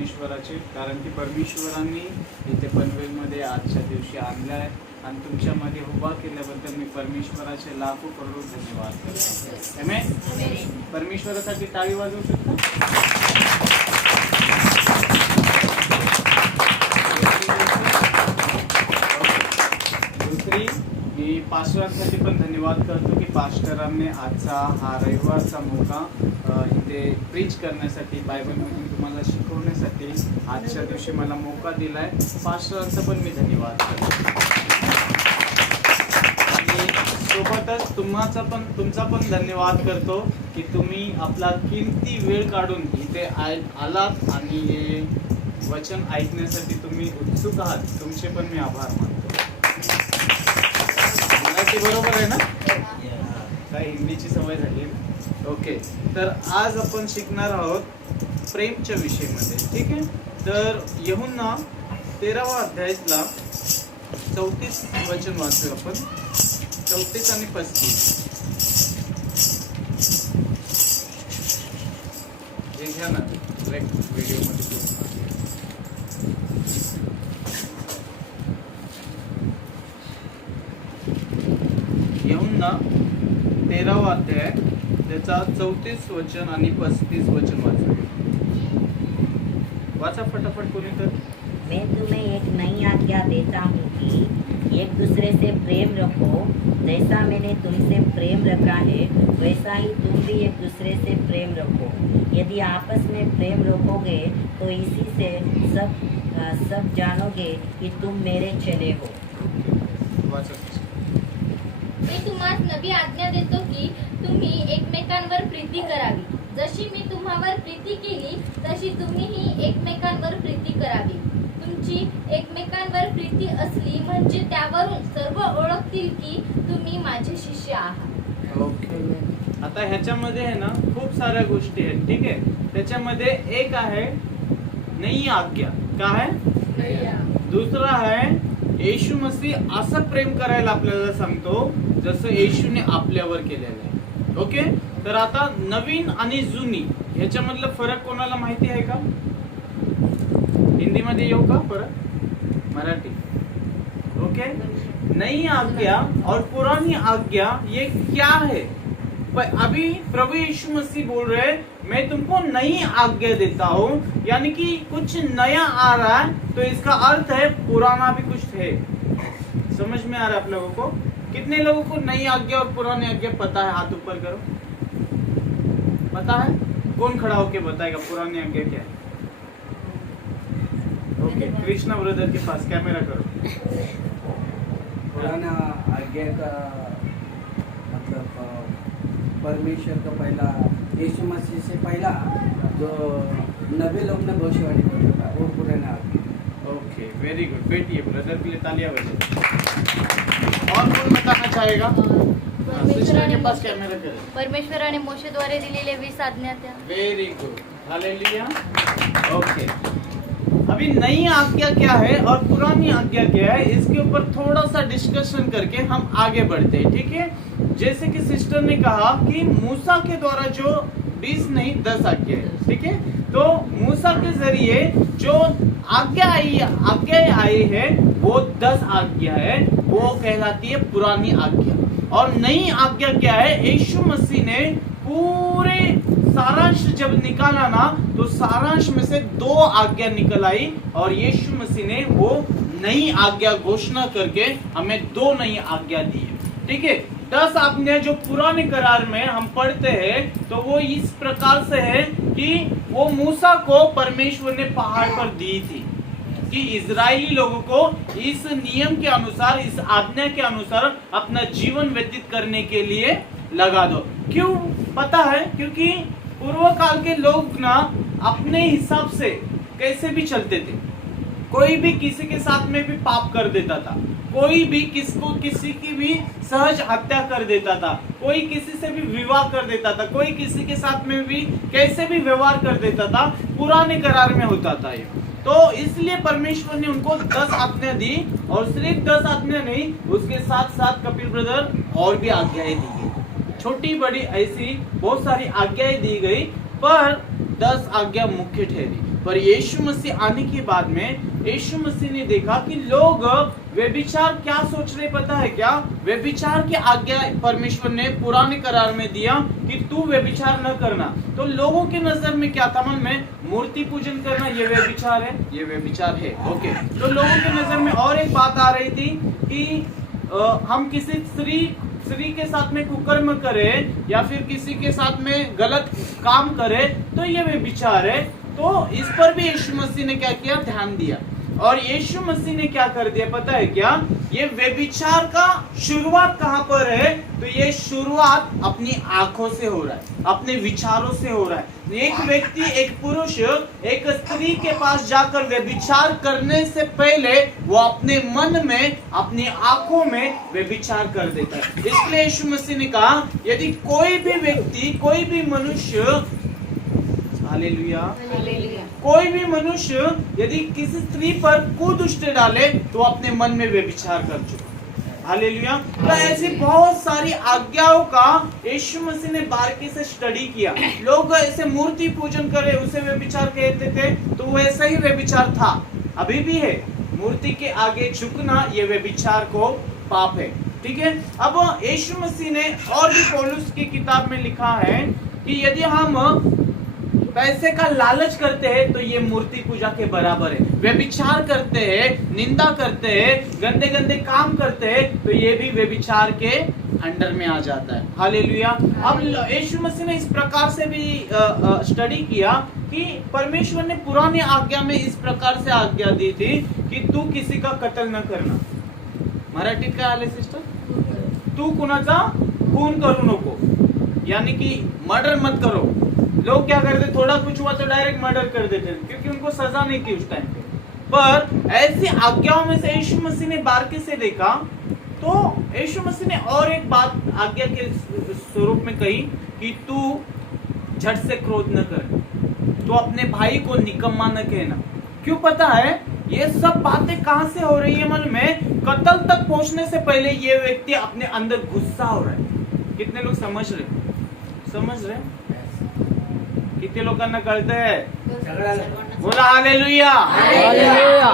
परमेश्वराचे, कारण की परमेश्वरांनी इथे पनवेलमध्ये आजच्या दिवशी आणलाय आणि तुमच्यामध्ये उभा केल्याबद्दल मी परमेश्वराचे लाखो करोडो धन्यवाद करतो. आमेन. परमेश्वरासाठी टाळी वाजवू शकता. दुसरी, मी पास्टरांसाठी पण धन्यवाद करतो की पास्टरांनी आजचा हा रविवारचा मौका इथे प्रीच करण्यासाठी, बायबलमधून तुम्हाला शिकवण्यासाठी आजच्या दिवशी मला मौका दिलाय. पास्टरांचा पण मी धन्यवाद करतो आणि सोबतच तुमचा पण धन्यवाद करतो की तुम्ही आपला किमती वेळ काढून इथे आलात आणि हे वचन ऐकण्यासाठी तुम्ही उत्सुक आहात. तुमचे पण मी आभार मानतो. मराठी बरोबर आहे ना? काय हिंदीची सवय झाली. ओके, तर आज आपण शिकणार आहोत प्रेमच्या विषयमध्ये. ठीक आहे, तर यूहन्ना 13वा अध्यायातला 34 वचन वाचूया आपण. 34 आणि 35 हे घ्या ना व्हिडिओ मध्ये. यूहन्ना 13वा अध्याय त्याचा 34 वचन आणि 35 वचन वाचा फटाफट कोणी तर. मैं तुम्हें एक नई आज्ञा देता हूँ कि एक दूसरे से प्रेम रखो, जैसा मैंने तुमसे प्रेम रखा है वैसा ही तुम भी एक दूसरे से प्रेम रखो. यदि आपस में प्रेम रखोगे तो इसी से सब जानोगे कि तुम मेरे चेले हो. मी तुम्हास नवी आज्ञा देतो की तुम्ही एकमेकांवर प्रीती करावी. जशी मी तुम्हावर प्रीती केली तशी तुम्हीही एकमेकांवर प्रीती करावी. तुमची एकमेकांवर प्रीती असली म्हणजे त्यावरून सर्व ओळखतील की तुम्ही माझे शिष्य आहात. ओके, आता ह्याच्यामध्ये आहे ना खूप साऱ्या गोष्टी आहेत. ठीक आहे, त्याच्यामध्ये एक आहे नई आज्ञा. काय आहे? दुसरा आहे येशू मसीह असं प्रेम करायला आपल्याला सांगतो जसं येशूने आपल्यावर केलेलं आहे. ओके, तर आता नवीन आणि जुनी ह्याच्यामधलं फरक कोणाला माहिती आहे का? हिंदीमध्ये येऊ का फरक? मराठी. ओके, नई आज्ञा और पुरानी आज्ञा ये क्या है? अभी प्रभु यीशु मसीह बोल रहे मैं तुमको नई आज्ञा देता हूँ, यानी कि कुछ नया आ रहा है, तो इसका अर्थ है पुराना भी कुछ है. समझ में आ रहा है आप लोगों को? कितने लोगों को नई आज्ञा और पुरानी आज्ञा पता है? हाथ ऊपर करो. पता है? कौन खड़ा होके बताएगा पुरानी आज्ञा क्या है? ओके, कृष्णा ब्रदर के पास कैमरा करो. पुराना आज्ञा का मतलब परमेश्वर का पहला, यीशु मसीह से पहला जो नबी लोग ने भविष्यवाणी करता था वो पुराना आज्ञा. Okay, very good. बैठिए, ब्रदर के लिए तालियां बजाइए. और कौन बताना चाहेगा? सिस्टर के पास कैमरा करें. परमेश्वराने मोशेद्वारे दिलेले 20 आज्ञा त्या. Very good, hallelujah. ओके, अभी नई आज्ञा क्या है और पुरानी आज्ञा क्या है, इसके ऊपर थोड़ा सा डिस्कशन करके हम आगे बढ़ते हैं. ठीक है, जैसे कि सिस्टर ने कहा कि मूसा के द्वारा जो 20 नहीं 10 आज्ञा है. ठीक है, तो मूसा के जरिए जो आज्ञा आई है वो 10 आज्ञा है, वो कहलाती है पुरानी आज्ञा. और नई आज्ञा क्या है? यीशु मसीह ने पूरे सारांश जब निकाला ना, तो सारांश में से 2 आज्ञा निकल आई और यीशु मसीह ने वो नई आज्ञा घोषणा करके हमें 2 नई आज्ञा दी है. ठीक है, 10 आज्ञा जो पुराने करार में हम पढ़ते हैं तो वो इस प्रकार से है कि वो मूसा को परमेश्वर ने पहाड़ पर दी थी कि इजरायली लोगों को इस नियम के अनुसार, इस आज्ञा के अनुसार अपना जीवन व्यतीत करने के लिए लगा दो. क्यों पता है? क्योंकि पूर्व काल के लोग ना अपने हिसाब से कैसे भी चलते थे. कोई भी किसी के साथ में भी पाप कर देता था, कोई भी किसी की भी सहज हत्या कर देता था, कोई किसी से भी विवाह कर देता था, कोई किसी के साथ में भी कैसे भी व्यवहार कर देता था. पुराने करार में होता था ये. तो इसलिए परमेश्वर ने उनको 10 आज्ञा दी, और सिर्फ 10 आज्ञा नहीं, उसके साथ साथ कपिल ब्रदर और भी आज्ञाएं दी गई. छोटी बड़ी ऐसी बहुत सारी आज्ञाएं दी गई, पर 10 आज्ञा मुख्य ठहरी. पर यीशु मसीह आने के बाद में यीशु मसीह ने देखा कि लोग व्यभिचार क्या सोच रहे पता है क्या? व्यभिचार की आज्ञा परमेश्वर ने पुराने करार में दिया कि तू व्यभिचार न करना। तो लोगों की नजर में क्या था? मन में मूर्ति पूजन करना ये व्यभिचार है, ये व्यभिचार है। ओके, तो लोगों की नजर में और एक बात आ रही थी कि हम किसी स्त्री के साथ में कुकर्म करें या फिर किसी के साथ में गलत काम करें तो ये व्यभिचार है। तो इस पर भी यीशु मसीह ने क्या किया? ध्यान दिया। और यीशु मसीह ने क्या कर दिया पता है क्या? ये व्यभिचार का शुरुआत कहां पर है? तो ये शुरुआत अपनी आंखों से हो रहा है, अपने विचारों से हो रहा है। एक व्यक्ति, एक पुरुष एक स्त्री के पास जाकर व्यभिचार करने से पहले वो अपने मन में, अपनी आंखों में व्यभिचार कर देता है। इसलिए यीशु मसीह ने कहा यदि कोई भी व्यक्ति, कोई भी मनुष्य, हालेलुया, कोई भी मनुष्य यदि किसी स्त्री पर कुदृष्टि डाले तो अपने मन में व्यभिचार कर चुका। हालेलुया। तो ऐसी बहुत सारी आज्ञाओं का यीशु मसीह ने बारीकी से स्टडी किया। लोग ऐसे मूर्ति पूजन करे उसे व्यभिचार कहते थे, तो वैसा ही व्यभिचार था, अभी भी है। मूर्ति के आगे झुकना ये व्यभिचार को पाप है। ठीक है। अब यीशु मसीह ने और भी पौलुस की किताब में लिखा है कि यदि हम पैसे का लालच करते हैं तो ये मूर्ति पूजा के बराबर है। व्यभिचार करते हैं, निंदा करते हैं, गंदे गंदे काम करते हैं तो ये भी व्यभिचार के अंडर में आ जाता है। हालेलुया। अब यीशु मसीह ने इस प्रकार से भी स्टडी किया कि परमेश्वर ने पुरानी आज्ञा में इस प्रकार से आज्ञा दी थी कि तू किसी का कत्ल न करना। मराठीत काय आले सिस्टर? तू कुणाचा खून करू नको, यानी कि मर्डर मत करो। लोग क्या करते, थोड़ा कुछ हुआ तो डायरेक्ट मर्डर कर देते क्योंकि उनको सजा नहीं थी उस टाइम पे। पर ऐसी आज्ञाओं में से यीशु मसीह ने बारीकी से देखा तो यीशु मसीह ने और एक बात आज्ञा के स्वरूप में कही कि तू झट से क्रोध न कर, तू अपने भाई को निकम्मा न कहना। क्यों पता है? ये सब बातें कहां से हो रही है? मन में कत्ल तक पहुंचने से पहले ये व्यक्ति अपने अंदर गुस्सा हो रहा है। कितने लोग समझ रहे? कितने लोकांना कळतंय? बोला हालेलुया।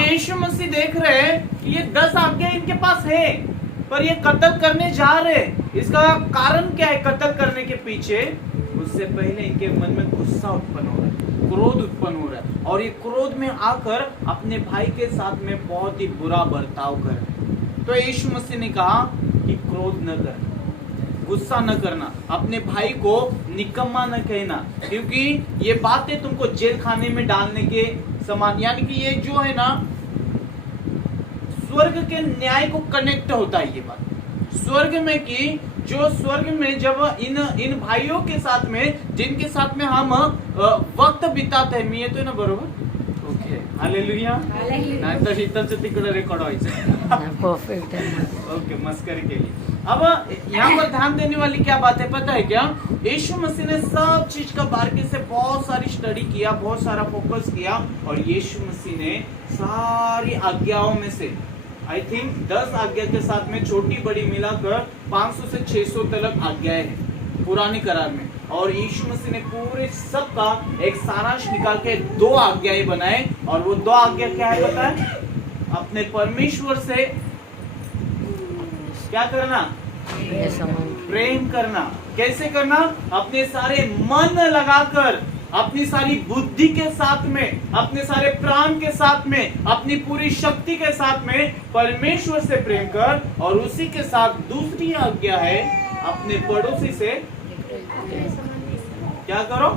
यीशु मसीह देख रहे हैं कि ये 10 आज्ञा इनके पास है पर ये कत्ल करने जा रहे। इसका कारण क्या है कत्ल करने के पीछे? उससे पहले इनके मन में गुस्सा उत्पन्न हो रहा है, क्रोध उत्पन्न हो रहा है और ये क्रोध में आकर अपने भाई के साथ में बहुत ही बुरा बर्ताव कर। तो यीशु मसीह ने कहा कि क्रोध न कर, गुस्सा न करना, अपने भाई को निकम्मा न कहना, क्योंकि ये बातें तुमको जेल खाने में डालने के समान, यानी कि ये जो है ना स्वर्ग के न्याय को कनेक्ट होता है। ये बात स्वर्ग में कि जो स्वर्ग में जब इन भाइयों के साथ में, जिनके साथ में हम वक्त बिताते हैं, मी येतोय ना बरोबर? Okay, hallelujah. नाहीतर इथंच तिकडे रेकॉर्ड व्हायचं। परफेक्ट है। ओके, मस्करी केली। अब यहाँ पर ध्यान देने वाली क्या बात है पता है क्या? यीशु मसीह ने सब चीज का बारीकी से बहुत सारी स्टडी किया, बहुत सारा फोकस किया और यीशु मसीह ने सारी आज्ञाओं में से आई थिंक 10 आज्ञा के साथ में छोटी बड़ी मिलाकर 500 से 600 तक आज्ञाएं हैं पुराने करार में। और यीशु मसीह ने पूरे सब का एक सारांश निकाल के 2 आज्ञाएं बनाए और वो 2 आज्ञा क्या है पता है? अपने परमेश्वर से क्या करना? प्रेम करना। कैसे करना? अपने सारे मन लगाकर, अपनी सारी बुद्धि के साथ में, अपने सारे प्राण के साथ में, अपनी पूरी शक्ति के साथ में परमेश्वर से प्रेम कर। और उसी के साथ दूसरी आज्ञा है अपने पड़ोसी से क्या करो?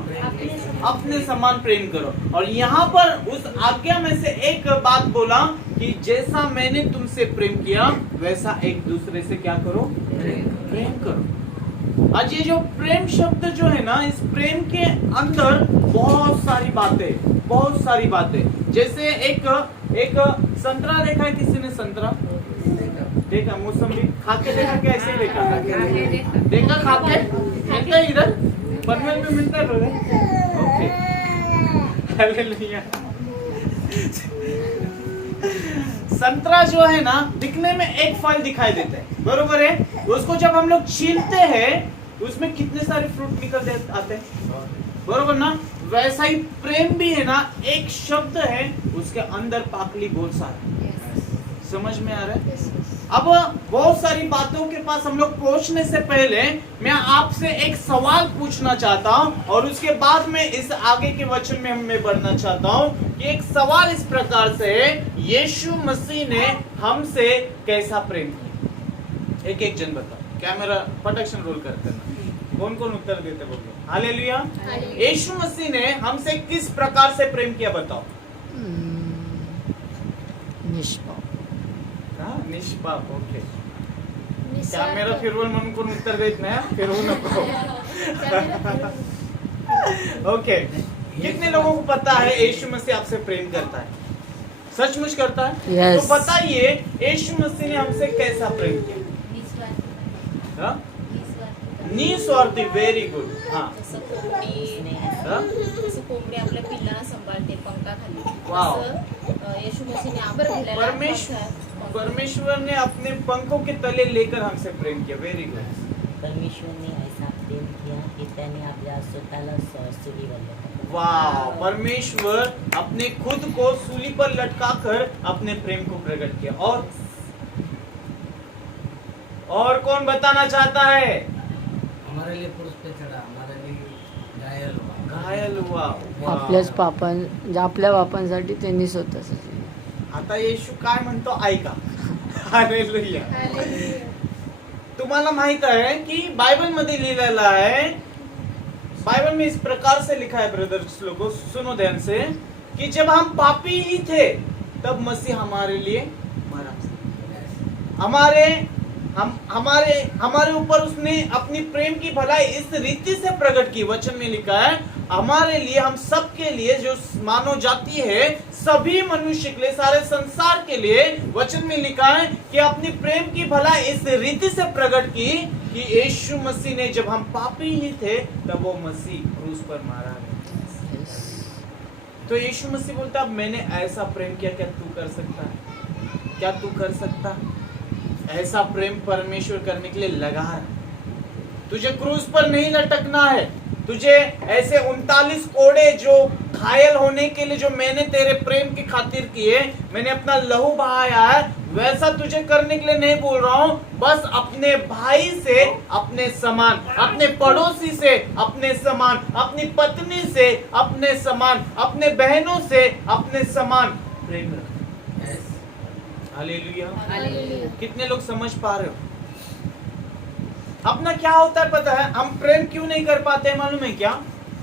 अपने समान प्रेम करो। और यहाँ पर उस आज्ञा में से एक बात बोला कि जैसा मैंने तुमसे प्रेम किया वैसा एक दूसरे से क्या करो? प्रेम करो। आज ये जो प्रेम शब्द जो है ना, इस प्रेम के अंदर बहुत सारी बातें, जैसे एक संतरा देखा है किसी ने? संतरा देखा? मौसमी खा के देखा? कैसे देखा? खा के देखा? इधर पनवेल में मिलता है ब्रदर। Okay, hallelujah. संतरा जो है ना दिखने में एक फल दिखाई देता है, बरोबर है? उसको जब हम लोग छीलते हैं उसमें कितने सारे फ्रूट निकल आते हैं, बरोबर ना? वैसा ही प्रेम भी है ना, एक शब्द है, उसके अंदर पाकली बहुत सारा। समझ में आ रहा है? अब बहुत सारी बातों के पास हम लोग पहुंचने से पहले मैं आपसे एक सवाल पूछना चाहता हूं, और उसके बाद में इस आगे के वचन में मैं बढ़ना चाहता हूं कि एक सवाल इस प्रकार से है, यीशु मसीह ने हमसे कैसा प्रेम किया? एक एक जन बताओ, कैमरा प्रोडक्शन रोल करते हैं, कौन कौन उत्तर देते बोलो। हालेलुया। यीशु मसीह ने हमसे किस प्रकार से प्रेम किया बताओ। निष्पाप। हाँ, निष्पाप। ओके, कॅमेरा फिरवून म्हणून कोण उत्तर देत नाही, फिरवू नको। ओके, कितने लोगों को पता है यीशु मसीह आपसे प्रेम करता है? सचमुच करता है? Yes. तो बताइए यीशु मसीह ने हमसे कैसा प्रेम किया? हाँ? निस्वार्थी। Very good. हाँ, जसं कोंबडी हाँ? जसं कोंबडी आपल्या पिल्लांना सांभाळते पंखाखाली, वाव. तसं येशू मसीहने आभार दिलेला परमेश्वर ने अपने पंखों के तले लेकर हमसे प्रेम किया। Very good. परमेश्वर ने ऐसा प्रेम किया की त्याने आपल्या स्वतःला सूलीवर लटकवले। वाह, परमेश्वर अपने खुद को सूली पर लटकाकर अपने प्रेम को प्रकट किया। और कौन बताना चाहता है? हमारे लिए क्रूस पे चढ़ा, हमारे लिए घायल हुआ। घायल हुआ। वाह. आपल्याच आपल्या पापांसाठी त्यांनी स्वतःच आता येशू काय म्हणतो ऐका। हालेलुया. तुम्हाला माहित आहे की बाइबल मध्ये लिहिलेलं आहे, बाइबल में इस प्रकार से लिखा है ब्रदर्स लोगों, सुनो ध्यान से, कि जब हम पापी ही थे तब मसीह हमारे लिए मरा। हमारे ऊपर उसने अपनी प्रेम की भलाई इस रीति से प्रकट की। वचन में लिखा है हमारे लिए, हम सब के लिए, जो मानव जाति है, सभी मनुष्य के लिए, सारे संसार के लिए, वचन में लिखा है कि अपनी प्रेम की भलाई इस रीति से प्रकट की कि यीशु मसीह ने, जब हम पापी ही थे तब वो मसीह क्रूस पर मारा गया। तो यीशु मसीह बोलता है मैंने ऐसा प्रेम किया, क्या तू कर सकता है? क्या तू कर सकता है? ऐसा प्रेम परमेश्वर करने के लिए लगा है। तुझे क्रूस पर नहीं लटकना है, तुझे ऐसे 39 कोड़े जो घायल होने के लिए जो मैंने तेरे प्रेम की खातिर किए, मैंने अपना लहू बहाया है, वैसा तुझे करने के लिए नहीं बोल रहा हूं। बस अपने भाई से अपने समान, अपने पड़ोसी से अपने समान, अपनी पत्नी से अपने समान, अपने बहनों से अपने समान प्रेम रख। हालेलुया। कितने लोग समझ पा रहे हो? अपना क्या होता है पता है? हम प्रेम क्यों नहीं कर पाते मालूम है क्या?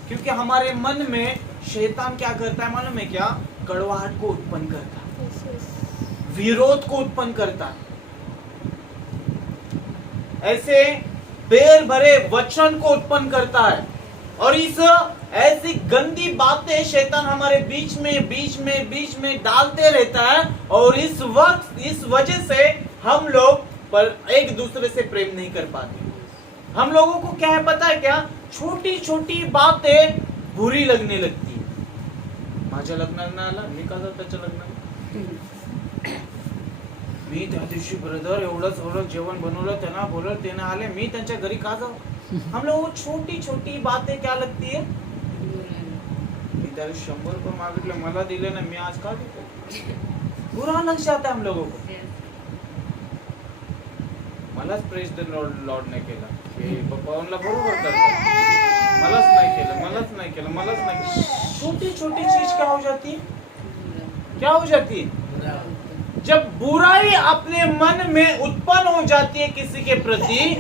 क्योंकि हमारे मन में शैतान क्या करता है मालूम है क्या? कड़वाहट को उत्पन्न करता है, विरोध को उत्पन्न करता है, ऐसे बैर भरे वचन को उत्पन्न करता है, और इस ऐसी गंदी बातें शैतान हमारे बीच में डालते रहता है, और इस वजह से हम लोग पर एक दूसरे से प्रेम नहीं कर पाते। हम लोगों को क्या है पता है क्या? छोटी छोटी बातें बुरी लगने लगती है। माझ्या लग्नाला ना आला, मी का जाऊ त्याच्या लग्नाला? मी त्या दिवशी ब्रदर एवढं सगळं जेवण बनवलं, त्यांना बोलवलं, त्याने आले, मी त्यांच्या घरी का जाऊ? हम लोग वो छोटी छोटी बातें क्या लगती है? मी त्याला 100 रुपये मागितले, मला दिले ना, मी आज का देतो? बुरा लग जाता है हम लोगों को। मलाच प्रेज द लॉर्ड नाही केला, पप्पाला बरोबर करतात, मलाच नाही केलं। छोटी छोटी चीज क्या हो जाती है? क्या हो जाती है? जब बुराई अपने मन में उत्पन्न हो जाती है किसी के प्रति,